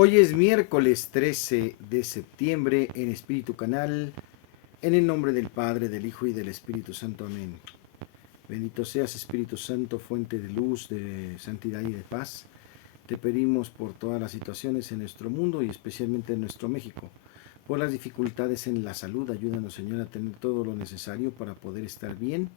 Hoy es miércoles 13 de septiembre en Espíritu Canal, en el nombre del Padre, del Hijo y del Espíritu Santo. Amén. Bendito seas, Espíritu Santo, fuente de luz, de santidad y de paz. Te pedimos por todas las situaciones en nuestro mundo y especialmente en nuestro México. Por las dificultades en la salud, ayúdanos, Señor, a tener todo lo necesario para poder estar bien.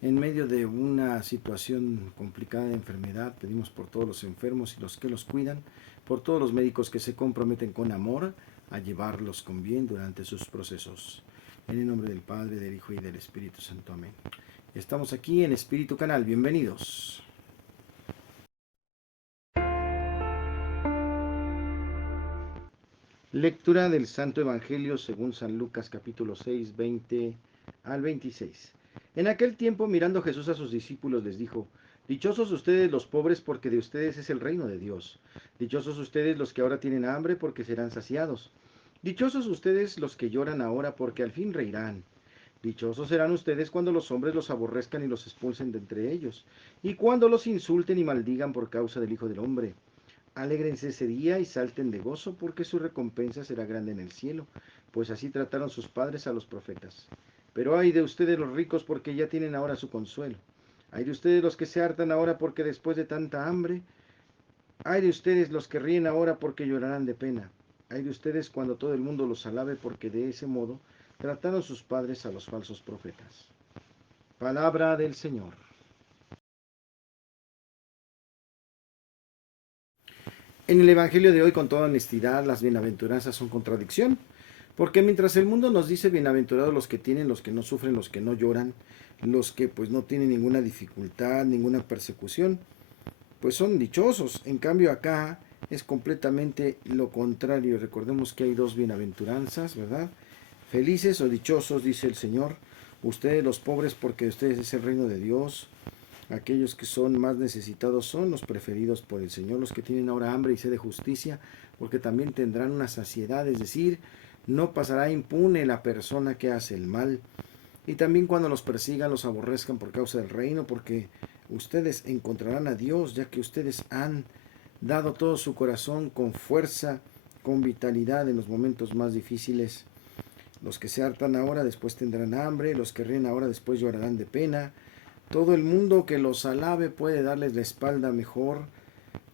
En medio de una situación complicada de enfermedad, pedimos por todos los enfermos y los que los cuidan, por todos los médicos que se comprometen con amor a llevarlos con bien durante sus procesos. En el nombre del Padre, del Hijo y del Espíritu Santo. Amén. Estamos aquí en Espíritu Canal. Bienvenidos. Lectura del Santo Evangelio según San Lucas capítulo 6, 20 al 26. En aquel tiempo, mirando Jesús a sus discípulos, les dijo: Dichosos ustedes los pobres, porque de ustedes es el reino de Dios. Dichosos ustedes los que ahora tienen hambre, porque serán saciados. Dichosos ustedes los que lloran ahora, porque al fin reirán. Dichosos serán ustedes cuando los hombres los aborrezcan y los expulsen de entre ellos, y cuando los insulten y maldigan por causa del Hijo del Hombre. Alégrense ese día y salten de gozo, porque su recompensa será grande en el cielo, pues así trataron sus padres a los profetas. Pero ay de ustedes los ricos, porque ya tienen ahora su consuelo. Ay de ustedes los que se hartan ahora, porque después de tanta hambre. Ay de ustedes los que ríen ahora, porque llorarán de pena. Ay de ustedes cuando todo el mundo los alabe, porque de ese modo trataron sus padres a los falsos profetas. Palabra del Señor. En el Evangelio de hoy, con toda honestidad, las bienaventuranzas son contradicción, porque mientras el mundo nos dice bienaventurados los que tienen, los que no sufren, los que no lloran, los que pues no tienen ninguna dificultad, ninguna persecución, pues son dichosos. En cambio acá es completamente lo contrario. Recordemos que hay dos bienaventuranzas, ¿verdad? Felices o dichosos, dice el Señor, ustedes los pobres, porque de ustedes es el reino de Dios. Aquellos que son más necesitados son los preferidos por el Señor, los que tienen ahora hambre y sed de justicia, porque también tendrán una saciedad, es decir, no pasará impune la persona que hace el mal. Y también cuando los persigan, los aborrezcan por causa del reino, porque ustedes encontrarán a Dios, ya que ustedes han dado todo su corazón con fuerza, con vitalidad en los momentos más difíciles. Los que se hartan ahora después tendrán hambre, los que ríen ahora después llorarán de pena. Todo el mundo que los alabe puede darles la espalda mejor.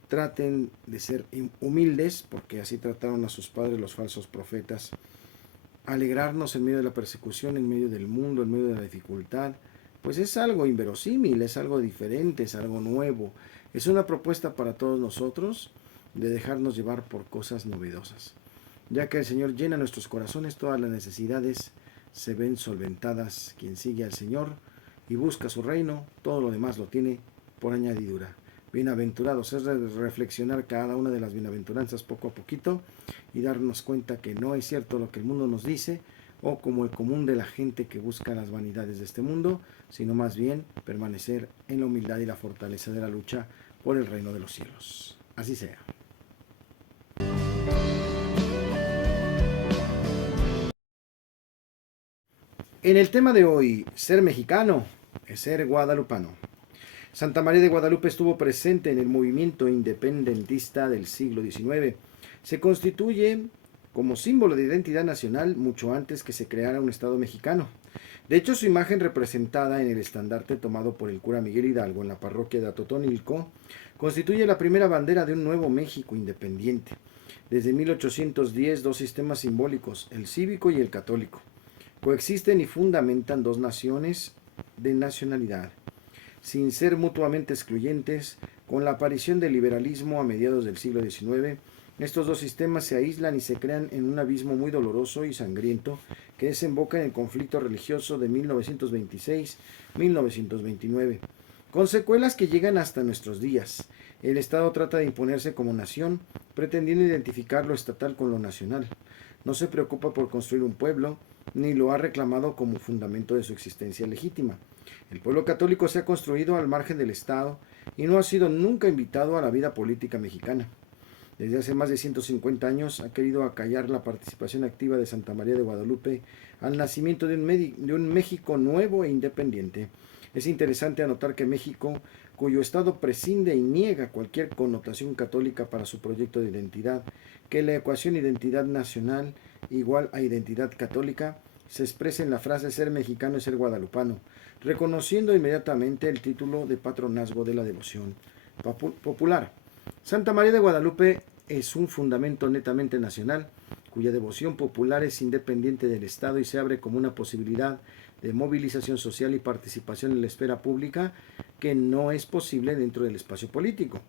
Traten de ser humildes, porque así trataron a sus padres los falsos profetas. Alegrarnos en medio de la persecución, en medio del mundo, en medio de la dificultad, pues es algo inverosímil, es algo diferente, es algo nuevo. Es una propuesta para todos nosotros de dejarnos llevar por cosas novedosas. Ya que el Señor llena nuestros corazones, todas las necesidades se ven solventadas. Quien sigue al Señor y busca su reino, todo lo demás lo tiene por añadidura. Bienaventurados es reflexionar cada una de las bienaventuranzas poco a poquito y darnos cuenta que no es cierto lo que el mundo nos dice o como el común de la gente que busca las vanidades de este mundo, sino más bien permanecer en la humildad y la fortaleza de la lucha por el reino de los cielos. Así sea. En el tema de hoy, ser mexicano es ser guadalupano. Santa María de Guadalupe estuvo presente en el movimiento independentista del siglo XIX. Se constituye como símbolo de identidad nacional mucho antes que se creara un Estado mexicano. De hecho, su imagen representada en el estandarte tomado por el cura Miguel Hidalgo en la parroquia de Atotonilco constituye la primera bandera de un nuevo México independiente. Desde 1810, dos sistemas simbólicos, el cívico y el católico, coexisten y fundamentan dos naciones de nacionalidad, sin ser mutuamente excluyentes. Con la aparición del liberalismo a mediados del siglo XIX, estos dos sistemas se aíslan y se crean en un abismo muy doloroso y sangriento que desemboca en el conflicto religioso de 1926-1929, con secuelas que llegan hasta nuestros días. El Estado trata de imponerse como nación, pretendiendo identificar lo estatal con lo nacional. No se preocupa por construir un pueblo, ni lo ha reclamado como fundamento de su existencia legítima. El pueblo católico se ha construido al margen del Estado y no ha sido nunca invitado a la vida política mexicana. Desde hace más de 150 años ha querido acallar la participación activa de Santa María de Guadalupe al nacimiento de un México nuevo e independiente. Es interesante anotar que México cuyo Estado prescinde y niega cualquier connotación católica para su proyecto de identidad, que la ecuación identidad nacional igual a identidad católica se expresa en la frase ser mexicano y ser guadalupano, reconociendo inmediatamente el título de patronazgo de la devoción popular. Santa María de Guadalupe es un fundamento netamente nacional, cuya devoción popular es independiente del Estado y se abre como una posibilidad de movilización social y participación en la esfera pública que no es posible dentro del espacio político.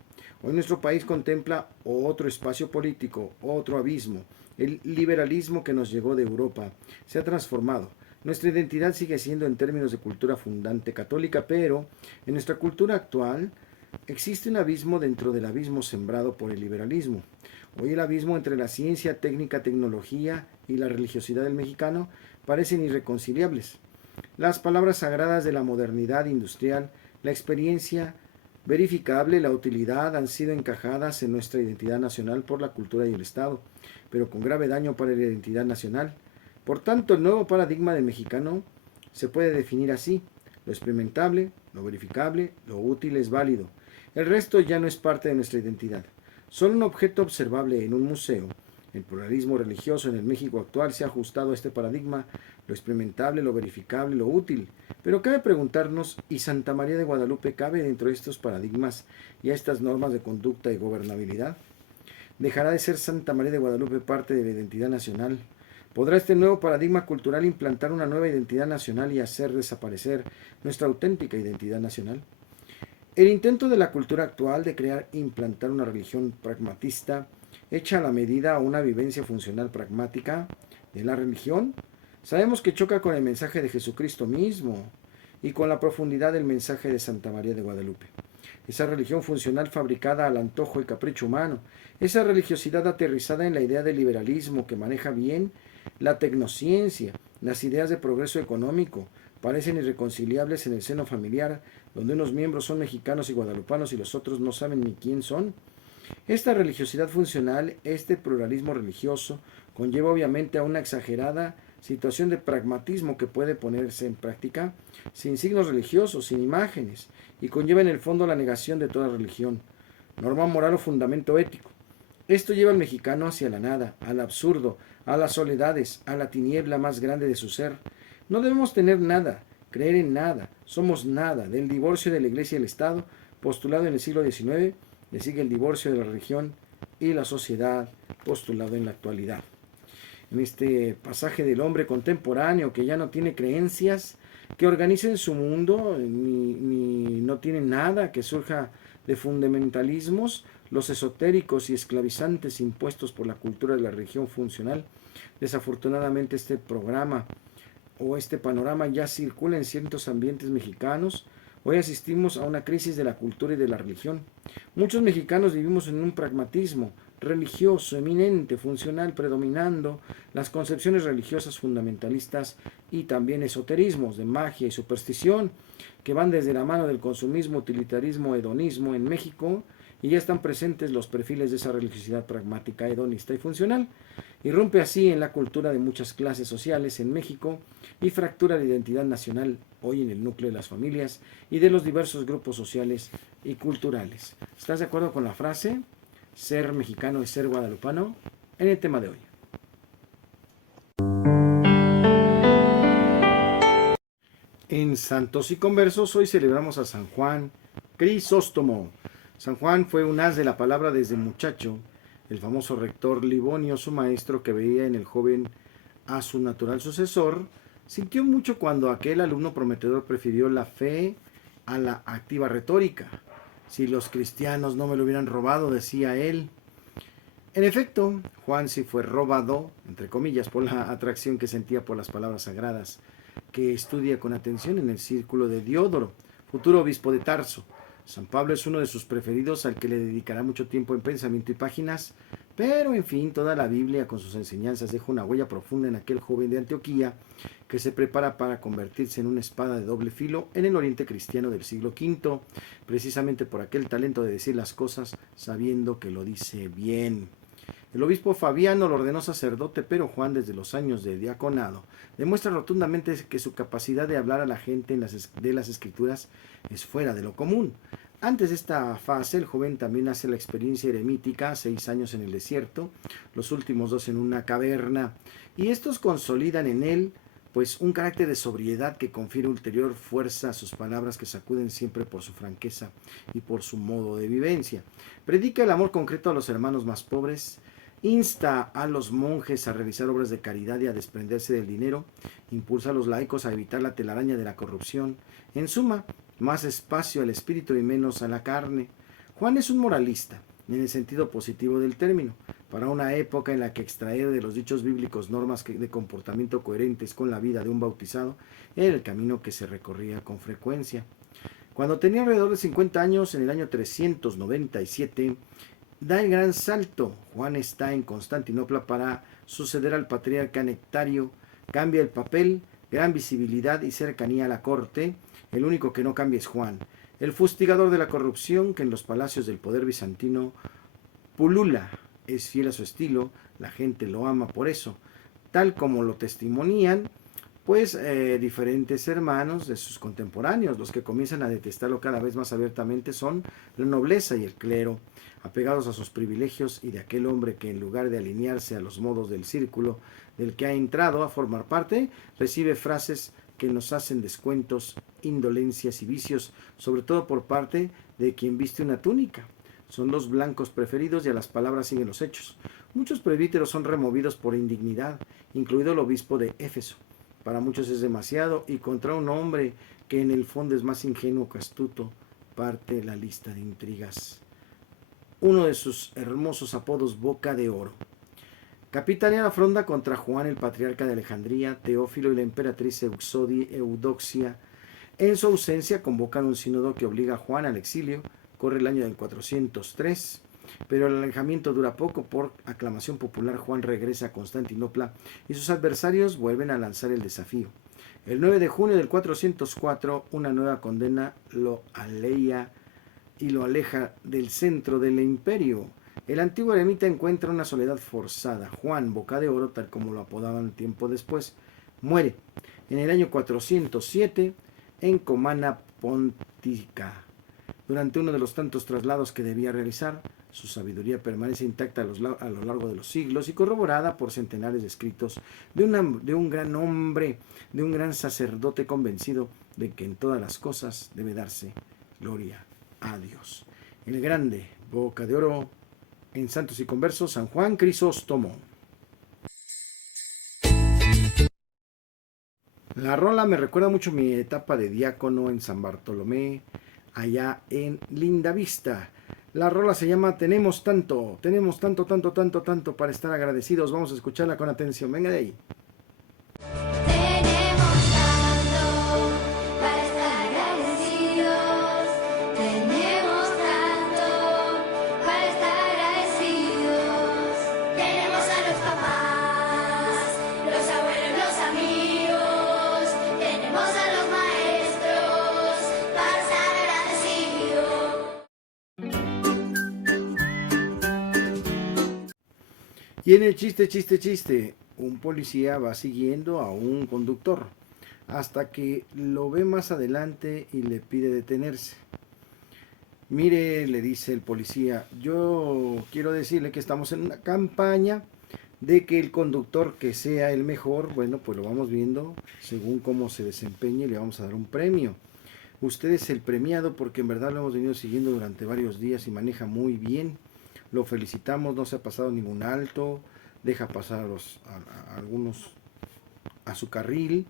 Hoy nuestro país contempla otro espacio político, otro abismo. El liberalismo que nos llegó de Europa se ha transformado. Nuestra identidad sigue siendo en términos de cultura fundante católica, pero en nuestra cultura actual existe un abismo dentro del abismo sembrado por el liberalismo. Hoy el abismo entre la ciencia, técnica, tecnología y la religiosidad del mexicano parecen irreconciliables. Las palabras sagradas de la modernidad industrial, la experiencia verificable, la utilidad han sido encajadas en nuestra identidad nacional por la cultura y el Estado, pero con grave daño para la identidad nacional. Por tanto, el nuevo paradigma del mexicano se puede definir así: lo experimentable, lo verificable, lo útil es válido. El resto ya no es parte de nuestra identidad. Solo un objeto observable en un museo. El pluralismo religioso en el México actual se ha ajustado a este paradigma, lo experimentable, lo verificable, lo útil. Pero cabe preguntarnos, ¿y Santa María de Guadalupe cabe dentro de estos paradigmas y a estas normas de conducta y gobernabilidad? ¿Dejará de ser Santa María de Guadalupe parte de la identidad nacional? ¿Podrá este nuevo paradigma cultural implantar una nueva identidad nacional y hacer desaparecer nuestra auténtica identidad nacional? El intento de la cultura actual de crear e implantar una religión pragmatista hecha a la medida a una vivencia funcional pragmática de la religión, sabemos que choca con el mensaje de Jesucristo mismo y con la profundidad del mensaje de Santa María de Guadalupe. Esa religión funcional fabricada al antojo y capricho humano, esa religiosidad aterrizada en la idea del liberalismo que maneja bien la tecnociencia, las ideas de progreso económico, parecen irreconciliables en el seno familiar, donde unos miembros son mexicanos y guadalupanos y los otros no saben ni quién son. Esta religiosidad funcional, este pluralismo religioso, conlleva obviamente a una exagerada situación de pragmatismo que puede ponerse en práctica sin signos religiosos, sin imágenes, y conlleva en el fondo la negación de toda religión, norma moral o fundamento ético. Esto lleva al mexicano hacia la nada, al absurdo, a las soledades, a la tiniebla más grande de su ser. No debemos tener nada, creer en nada, somos nada. Del divorcio de la Iglesia y el Estado, postulado en el siglo XIX, le sigue el divorcio de la religión y la sociedad, postulado en la actualidad. En este pasaje del hombre contemporáneo que ya no tiene creencias, que organiza en su mundo, ni no tiene nada que surja de fundamentalismos, los esotéricos y esclavizantes impuestos por la cultura de la religión funcional. Desafortunadamente este programa o este panorama ya circula en ciertos ambientes mexicanos. Hoy asistimos a una crisis de la cultura y de la religión. Muchos mexicanos vivimos en un pragmatismo religioso, eminente, funcional, predominando las concepciones religiosas fundamentalistas y también esoterismos de magia y superstición que van desde la mano del consumismo, utilitarismo, hedonismo en México, y ya están presentes los perfiles de esa religiosidad pragmática, hedonista y funcional. Irrumpe así en la cultura de muchas clases sociales en México y fractura la identidad nacional hoy en el núcleo de las familias y de los diversos grupos sociales y culturales. ¿Estás de acuerdo con la frase? Ser mexicano es ser guadalupano en el tema de hoy. En Santos y Conversos hoy celebramos a San Juan Crisóstomo. San Juan fue un as de la palabra desde muchacho. El famoso rector Livonio, su maestro, que veía en el joven a su natural sucesor, sintió mucho cuando aquel alumno prometedor prefirió la fe a la activa retórica. Si los cristianos no me lo hubieran robado, decía él. En efecto, Juan sí fue robado, entre comillas, por la atracción que sentía por las palabras sagradas, que estudia con atención en el círculo de Diodoro, futuro obispo de Tarso. San Pablo es uno de sus preferidos, al que le dedicará mucho tiempo en pensamiento y páginas, pero en fin, toda la Biblia con sus enseñanzas deja una huella profunda en aquel joven de Antioquía que se prepara para convertirse en una espada de doble filo en el oriente cristiano del siglo V, precisamente por aquel talento de decir las cosas sabiendo que lo dice bien. El obispo Fabiano lo ordenó sacerdote, pero Juan, desde los años de diaconado, demuestra rotundamente que su capacidad de hablar a la gente de las escrituras es fuera de lo común. Antes de esta fase, el joven también hace la experiencia eremítica, 6 años en el desierto, los últimos 2 en una caverna, y estos consolidan en él pues un carácter de sobriedad que confiere ulterior fuerza a sus palabras que sacuden siempre por su franqueza y por su modo de vivencia. Predica el amor concreto a los hermanos más pobres, insta a los monjes a realizar obras de caridad y a desprenderse del dinero, impulsa a los laicos a evitar la telaraña de la corrupción. En suma, más espacio al espíritu y menos a la carne. Juan es un moralista, en el sentido positivo del término, para una época en la que extraer de los dichos bíblicos normas de comportamiento coherentes con la vida de un bautizado era el camino que se recorría con frecuencia. Cuando tenía alrededor de 50 años, en el año 397, da el gran salto. Juan está en Constantinopla para suceder al patriarca Nectario, cambia el papel, gran visibilidad y cercanía a la corte. El único que no cambia es Juan, el fustigador de la corrupción que en los palacios del poder bizantino pulula. Es fiel a su estilo, la gente lo ama por eso, tal como lo testimonian pues diferentes hermanos de sus contemporáneos. Los que comienzan a detestarlo cada vez más abiertamente son la nobleza y el clero, apegados a sus privilegios, y de aquel hombre que en lugar de alinearse a los modos del círculo del que ha entrado a formar parte, recibe frases que nos hacen descuentos, indolencias y vicios, sobre todo por parte de quien viste una túnica. Son los blancos preferidos y a las palabras siguen los hechos. Muchos presbíteros son removidos por indignidad, incluido el obispo de Éfeso. Para muchos es demasiado, y contra un hombre que en el fondo es más ingenuo que astuto, parte la lista de intrigas. Uno de sus hermosos apodos, Boca de Oro. Capitanea la fronda contra Juan el patriarca de Alejandría, Teófilo y la emperatriz Eudoxia. En su ausencia convocan un sínodo que obliga a Juan al exilio. Corre el año del 403, pero el alejamiento dura poco. Por aclamación popular, Juan regresa a Constantinopla y sus adversarios vuelven a lanzar el desafío. El 9 de junio del 404, una nueva condena lo alea y lo aleja del centro del imperio. El antiguo eremita encuentra una soledad forzada. Juan, Boca de Oro, tal como lo apodaban tiempo después, muere en el año 407 en Comana Pontica. Durante uno de los tantos traslados que debía realizar, su sabiduría permanece intacta a lo largo de los siglos y corroborada por centenares de escritos de un gran hombre, de un gran sacerdote convencido de que en todas las cosas debe darse gloria a Dios. El grande Boca de Oro, en Santos y Conversos, San Juan Crisóstomo. La rola me recuerda mucho mi etapa de diácono en San Bartolomé, allá en Lindavista. La rola se llama Tenemos tanto para estar agradecidos. Vamos a escucharla con atención. Venga de ahí. Y en el chiste, un policía va siguiendo a un conductor hasta que lo ve más adelante y le pide detenerse. Mire, le dice el policía, yo quiero decirle que estamos en una campaña de que el conductor que sea el mejor, bueno, pues lo vamos viendo según cómo se desempeñe y le vamos a dar un premio. Usted es el premiado porque en verdad lo hemos venido siguiendo durante varios días y maneja muy bien. Lo felicitamos, no se ha pasado ningún alto, deja pasar a algunos a su carril,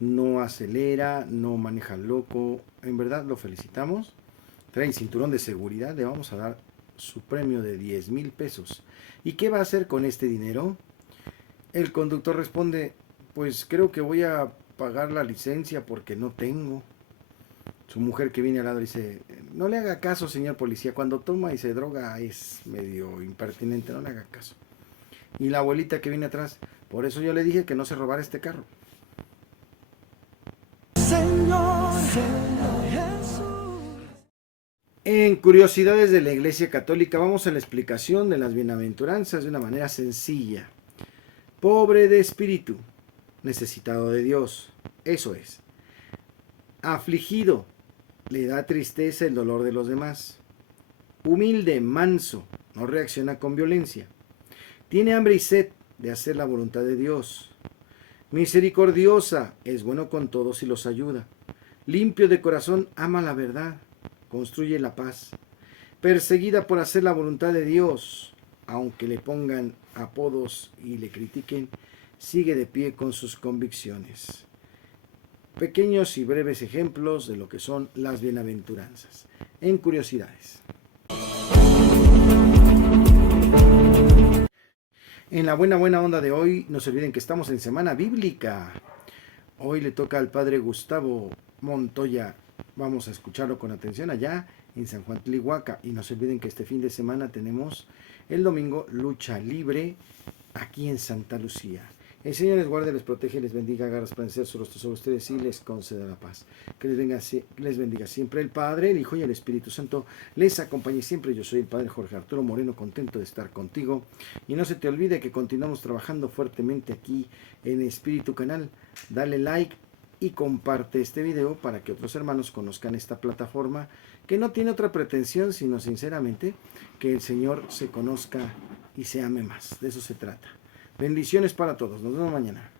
no acelera, no maneja loco. En verdad lo felicitamos. Trae cinturón de seguridad, le vamos a dar su premio de 10,000 pesos. ¿Y qué va a hacer con este dinero? El conductor responde, pues creo que voy a pagar la licencia porque no tengo. Su mujer que viene al lado dice, no le haga caso, señor policía, cuando toma y se droga es medio impertinente, no le haga caso. Y la abuelita que viene atrás, por eso yo le dije que no se robara este carro. Señor Jesús. En Curiosidades de la Iglesia Católica vamos a la explicación de las bienaventuranzas de una manera sencilla. Pobre de espíritu, necesitado de Dios, eso es. Afligido, le da tristeza el dolor de los demás. Humilde, manso, no reacciona con violencia. Tiene hambre y sed de hacer la voluntad de Dios. Misericordiosa, es bueno con todos y los ayuda. Limpio de corazón, ama la verdad, construye la paz. Perseguida por hacer la voluntad de Dios, aunque le pongan apodos y le critiquen, sigue de pie con sus convicciones. Pequeños y breves ejemplos de lo que son las bienaventuranzas. En curiosidades. En la buena onda de hoy, no se olviden que estamos en Semana Bíblica. Hoy le toca al padre Gustavo Montoya. Vamos a escucharlo con atención allá en San Juan Tlihuaca. Y no se olviden que este fin de semana tenemos el domingo lucha libre aquí en Santa Lucía. El Señor les guarde, les protege, les bendiga, haga resplandecer su rostro sobre ustedes y les conceda la paz. Que les bendiga siempre el Padre, el Hijo y el Espíritu Santo. Les acompañe siempre. Yo soy el Padre Jorge Arturo Moreno, contento de estar contigo. Y no se te olvide que continuamos trabajando fuertemente aquí en Espíritu Canal. Dale like y comparte este video para que otros hermanos conozcan esta plataforma que no tiene otra pretensión sino sinceramente que el Señor se conozca y se ame más. De eso se trata. Bendiciones para todos. Nos vemos mañana.